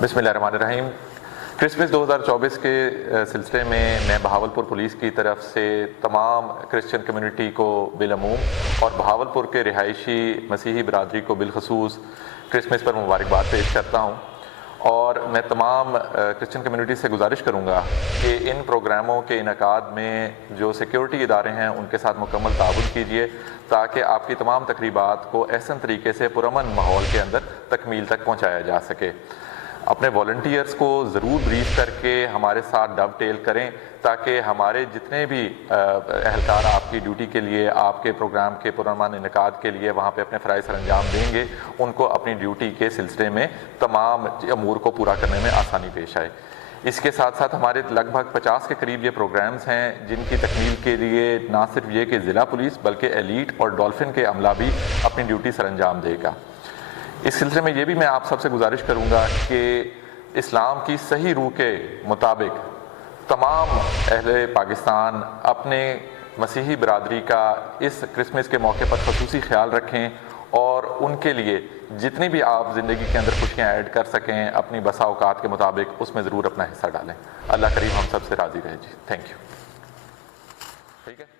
बिस्मिल्लाहिर्रहमानिर्रहीम। क्रिसमस 2024 के सिलसिले में मैं बहावलपुर पुलिस की तरफ से तमाम क्रिश्चियन कम्युनिटी को बिलअमूम और बहावलपुर के रिहायशी मसीही बरादरी को बिलखसूस क्रिसमस पर मुबारकबाद पेश करता हूँ। और मैं तमाम क्रिश्चियन कम्युनिटी से गुजारिश करूँगा कि इन प्रोग्रामों के इनकाद में जो सिक्योरिटी इदारे हैं उनके साथ मुकम्मल ताउन कीजिए ताकि आपकी तमाम तकरीबात को एहसन तरीके से पुरअमन माहौल के अंदर तकमील तक पहुँचाया जा सके। अपने वॉलंटियर्स को ज़रूर ब्रीफ करके हमारे साथ डबटेल करें ताकि हमारे जितने भी एहलकार आपकी ड्यूटी के लिए, आपके प्रोग्राम के पुरअमन इनकाद के लिए वहाँ पे अपने फ़राइज़ सर अंजाम देंगे, उनको अपनी ड्यूटी के सिलसिले में तमाम अमूर को पूरा करने में आसानी पेश आए। इसके साथ साथ हमारे लगभग 50 के करीब ये प्रोग्राम्स हैं जिनकी तकमील के लिए ना सिर्फ ये कि ज़िला पुलिस बल्कि एलीट और डॉल्फिन के अमला भी अपनी ड्यूटी सर अंजाम देगा। इस सिलसिले में ये भी मैं आप सबसे गुजारिश करूँगा कि इस्लाम की सही रूह के मुताबिक तमाम अहले पाकिस्तान अपने मसीही बरादरी का इस क्रिसमस के मौके पर ख़ुसूसी ख्याल रखें और उनके लिए जितनी भी आप ज़िंदगी के अंदर खुशियाँ ऐड कर सकें अपनी बसा औकात के मुताबिक उसमें ज़रूर अपना हिस्सा डालें। अल्लाह करीम हम सब से राज़ी रहे जी। Thank you. ठीक है।